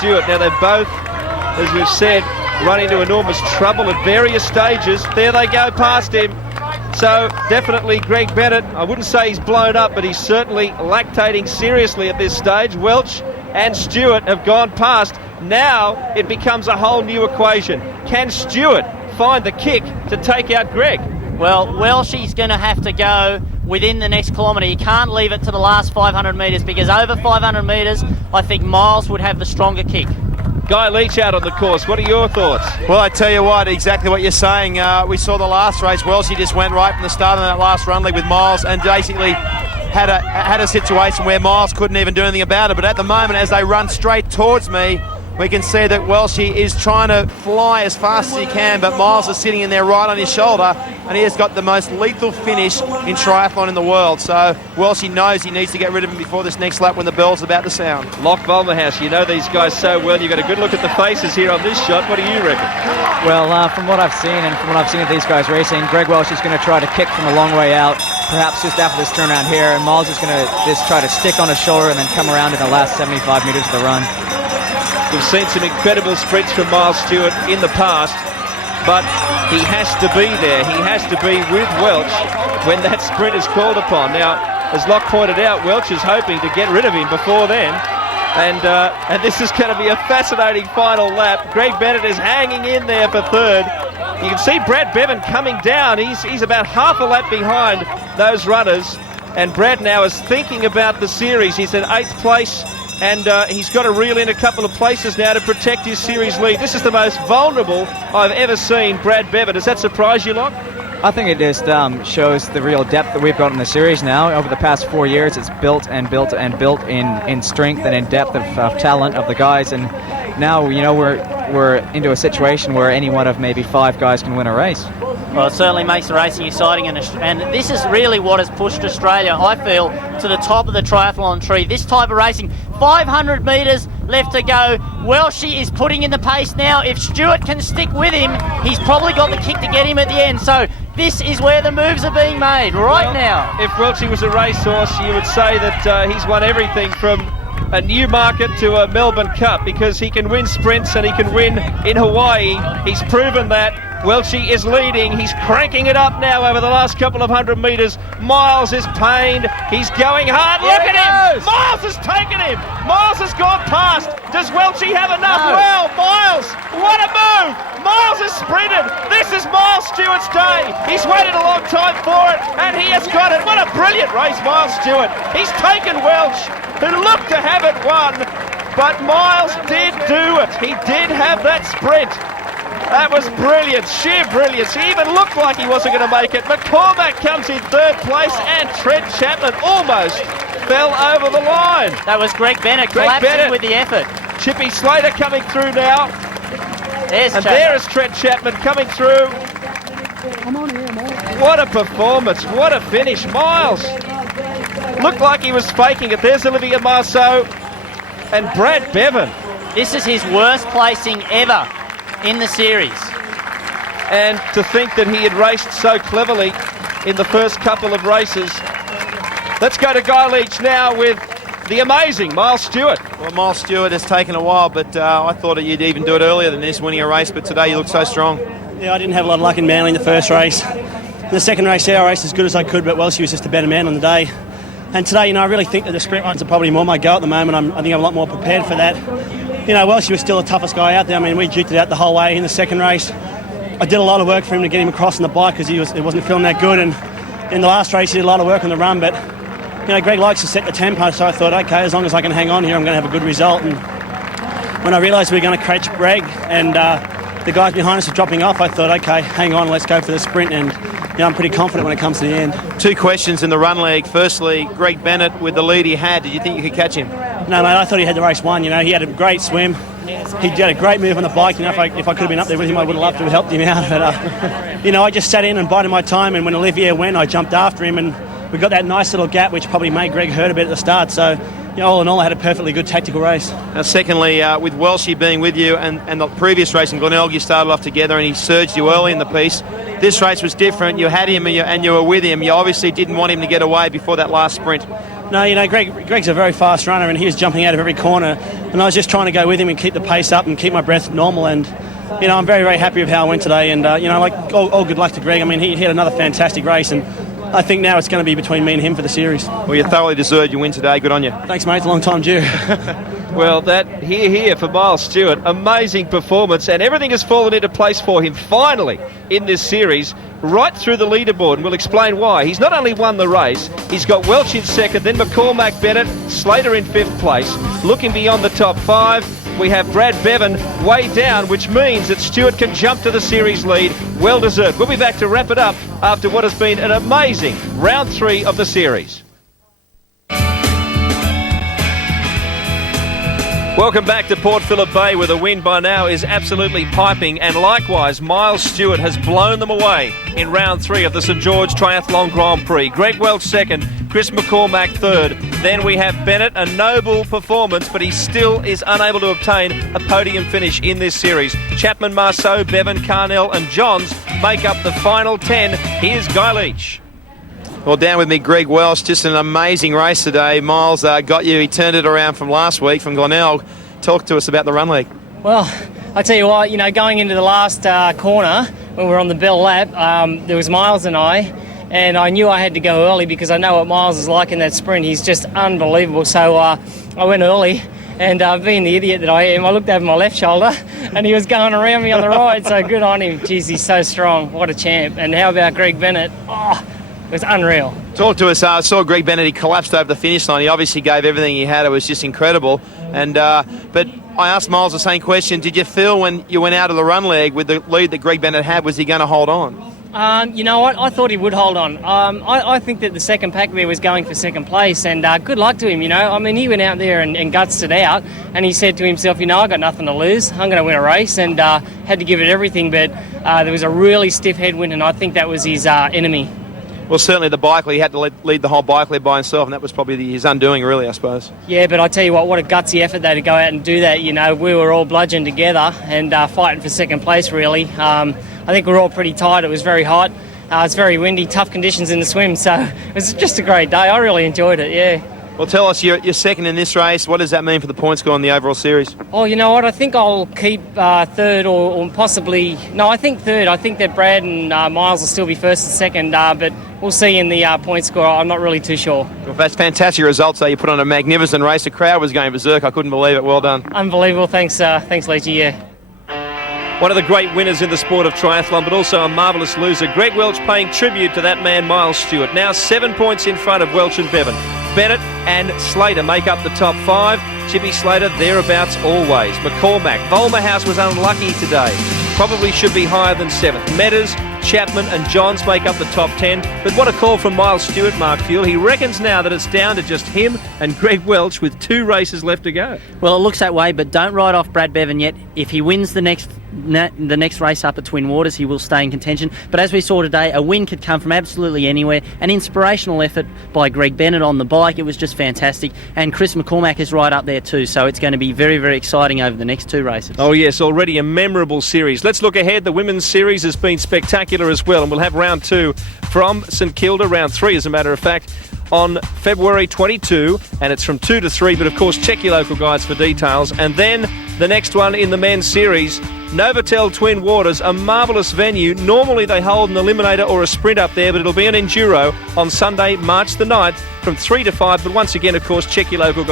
Stewart. Now they've both, as we've said, run into enormous trouble at various stages. There they go past him. So definitely Greg Bennett, I wouldn't say he's blown up, but he's certainly lactating seriously at this stage. Welch and Stewart have gone past. Now it becomes a whole new equation. Can Stewart find the kick to take out Greg? Well, Welshie's going to have to go within the next kilometre. He can't leave it to the last 500 metres, because over 500 metres, I think Miles would have the stronger kick. Guy Leach out on the course. What are your thoughts? Well, I tell you what, exactly what you're saying. We saw the last race. Welshie just went right from the start of that last run leg with Miles and basically had a situation where Miles couldn't even do anything about it. But at the moment, as they run straight towards me, we can see that Welshie is trying to fly as fast as he can, but Miles is sitting in there right on his shoulder, and he has got the most lethal finish in triathlon in the world. So Welshie knows he needs to get rid of him before this next lap when the bell's about to sound. Locke Volmerhouse, you know these guys so well. You've got a good look at the faces here on this shot. What do you reckon? Well, from what I've seen and from what I've seen of these guys racing, Greg Welch is going to try to kick from a long way out, perhaps just after this turnaround here, and Miles is going to just try to stick on his shoulder and then come around in the last 75 metres of the run. We've seen some incredible sprints from Miles Stewart in the past, but he has to be there. He has to be with Welch when that sprint is called upon. Now, as Locke pointed out, Welch is hoping to get rid of him before then. And this is going to be a fascinating final lap. Greg Bennett is hanging in there for third. You can see Brad Bevan coming down. He's about half a lap behind those runners. And Brad now is thinking about the series. He's in 8th place. And he's got to reel in a couple of places now to protect his series lead. This is the most vulnerable I've ever seen Brad Bevan. Does that surprise you, Locke? I think it just shows the real depth that we've got in the series now. Over the past 4 years, it's built and built and built in strength and in depth of talent of the guys. And now, you know, we're into a situation where any one of maybe 5 guys can win a race. Well, it certainly makes the racing exciting, and this is really what has pushed Australia, I feel, to the top of the triathlon tree. This type of racing, 500 metres left to go. Welshie is putting in the pace now. If Stewart can stick with him, he's probably got the kick to get him at the end. So this is where the moves are being made right now. If Welshie was a racehorse, you would say that he's won everything from a Newmarket to a Melbourne Cup, because he can win sprints and he can win in Hawaii. He's proven that. Welshie is leading. He's cranking it up now over the last couple of 100 metres. Miles is pained. He's going hard. Look at him! Miles has taken him. Miles has gone past. Does Welshie have enough? No. Well, Miles, what a move! Miles has sprinted. This is Miles Stewart's day. He's waited a long time for it, and he has got it. What a brilliant race, Miles Stewart. He's taken Welch, who looked to have it won, but Miles did do it. He did have that sprint. That was brilliant, sheer brilliance. He even looked like he wasn't going to make it. McCormack comes in 3rd place, and Trent Chapman almost fell over the line. That was Greg Bennett collapsing with the effort. Chippy Slater coming through now. There's and Chapman. there is Trent Chapman coming through. What a performance, what a finish. Miles looked like he was faking it. There's Olivier Marceau and Brad Bevan. This is his worst placing ever in the series. And to think that he had raced so cleverly in the first couple of races. Let's go to Guy Leach now with the amazing Miles Stewart. Well, Miles Stewart has taken a while, but I thought that you'd even do it earlier than this, winning a race, but today you look so strong. Yeah, I didn't have a lot of luck in Manly in the first race. In the second race, I raced as good as I could, but Welshie was just a better man on the day. And today, you know, I really think that the sprint runs are probably more my go at the moment. I think I'm a lot more prepared for that. You know, Welshie was still the toughest guy out there. I mean, we duked it out the whole way in the second race. I did a lot of work for him to get him across on the bike because he wasn't feeling that good. And in the last race, he did a lot of work on the run. But, you know, Greg likes to set the tempo, so I thought, okay, as long as I can hang on here, I'm going to have a good result. And when I realised we were going to catch Greg and the guys behind us were dropping off, I thought, okay, hang on, let's go for the sprint. And, you know, I'm pretty confident when it comes to the end. 2 questions in the run leg. Firstly, Greg Bennett, with the lead he had, did you think you could catch him? No, mate, I thought he had the race won. You know, he had a great swim. He did a great move on the bike. You know, if I could have been up there with him, I would have loved to have helped him out. But, you know, I just sat in and bided my time. And when Olivier went, I jumped after him. And we got that nice little gap, which probably made Greg hurt a bit at the start. So, you know, all in all, I had a perfectly good tactical race. Now, secondly, with Welshie being with you and the previous race in Glenelg, you started off together and he surged you early in the piece. This race was different. You had him and you were with him. You obviously didn't want him to get away before that last sprint. No, you know, Greg's a very fast runner, and he was jumping out of every corner, and I was just trying to go with him and keep the pace up and keep my breath normal. And you know, I'm very, very happy with how I went today, and you know, like all good luck to Greg. I mean, he had another fantastic race, and I think now it's going to be between me and him for the series. Well, you thoroughly deserved your win today. Good on you. Thanks, mate. It's a long time due. Well, that here for Miles Stewart. Amazing performance, and everything has fallen into place for him finally in this series, right through the leaderboard, and we'll explain why. He's not only won the race, he's got Welch in second, then McCormack, Bennett, Slater in fifth place. Looking beyond the top 5, we have Brad Bevan way down, which means that Stewart can jump to the series lead. Well deserved. We'll be back to wrap it up after what has been an amazing round 3 of the series. Welcome back to Port Phillip Bay, where the wind by now is absolutely piping, and likewise Miles Stewart has blown them away in round 3 of the St George Triathlon Grand Prix. Greg Welch second, Chris McCormack third. Then we have Bennett, a noble performance, but he still is unable to obtain a podium finish in this series. Chapman, Marceau, Bevan, Carnell and Johns make up the final 10. Here's Guy Leach. Well, down with me, Greg Welch. Just an amazing race today. Miles got you. He turned it around from last week from Glenelg. Talk to us about the run leg. Well, I tell you what, you know, going into the last corner when we were on the Bell Lap, there was Miles and I knew I had to go early because I know what Miles is like in that sprint. He's just unbelievable. So I went early, and being the idiot that I am, I looked over my left shoulder and he was going around me on the right. So good on him. Jeez, he's so strong. What a champ. And how about Greg Bennett? Oh, it was unreal. Talk to us. I saw Greg Bennett. He collapsed over the finish line. He obviously gave everything he had. It was just incredible. And but I asked Miles the same question. Did you feel when you went out of the run leg with the lead that Greg Bennett had, was he going to hold on? You know what? I thought he would hold on. I think that the second pack there was going for second place, and good luck to him, you know. I mean, he went out there and gutsed it out, and he said to himself, you know, I got nothing to lose. I'm going to win a race, and had to give it everything, but there was a really stiff headwind, and I think that was his enemy. Well, certainly the bike, he had to lead the whole bike lead by himself, and that was probably his undoing, really, I suppose. Yeah, but I tell you what a gutsy effort, though, to go out and do that. You know, we were all bludgeoned together and fighting for second place, really. I think we were all pretty tired. It was very hot. It's very windy, tough conditions in the swim, so it was just a great day. I really enjoyed it, yeah. Well, tell us, you're second in this race. What does that mean for the point score in the overall series? Oh, you know what? I think I'll keep third or possibly... No, I think third. I think that Brad and Miles will still be first and second, but we'll see in the point score. I'm not really too sure. Well, that's fantastic results, though. You put on a magnificent race. The crowd was going berserk. I couldn't believe it. Well done. Unbelievable. Thanks, Leachy, yeah. One of the great winners in the sport of triathlon, but also a marvellous loser. Greg Welch paying tribute to that man, Miles Stewart. Now 7 points in front of Welch and Bevan. Bennett and Slater make up the top 5. Chippy Slater thereabouts always. McCormack. Volmerhouse was unlucky today. Probably should be higher than 7th. Metters, Chapman and Johns make up the top 10. But what a call from Miles Stewart, Mark Fuel. He reckons now that it's down to just him and Greg Welch with 2 races left to go. Well, it looks that way, but don't write off Brad Bevan yet. If he wins the next race up at Twin Waters, he will stay in contention. But as we saw today, a win could come from absolutely anywhere. An inspirational effort by Greg Bennett on the bike. It was just fantastic. And Chris McCormack is right up there too, so it's going to be very, very exciting over the next 2 races. Oh yes, already a memorable series. Let's look ahead. The women's series has been spectacular as well, and we'll have round 2 from St Kilda, round 3 as a matter of fact, on February 22, and it's from 2 to 3, but of course check your local guides for details. And then the next one in the men's series, Novotel Twin Waters, a marvellous venue. Normally they hold an eliminator or a sprint up there, but it'll be an enduro on Sunday, March the 9th from 3 to 5. But once again, of course, check your local guides.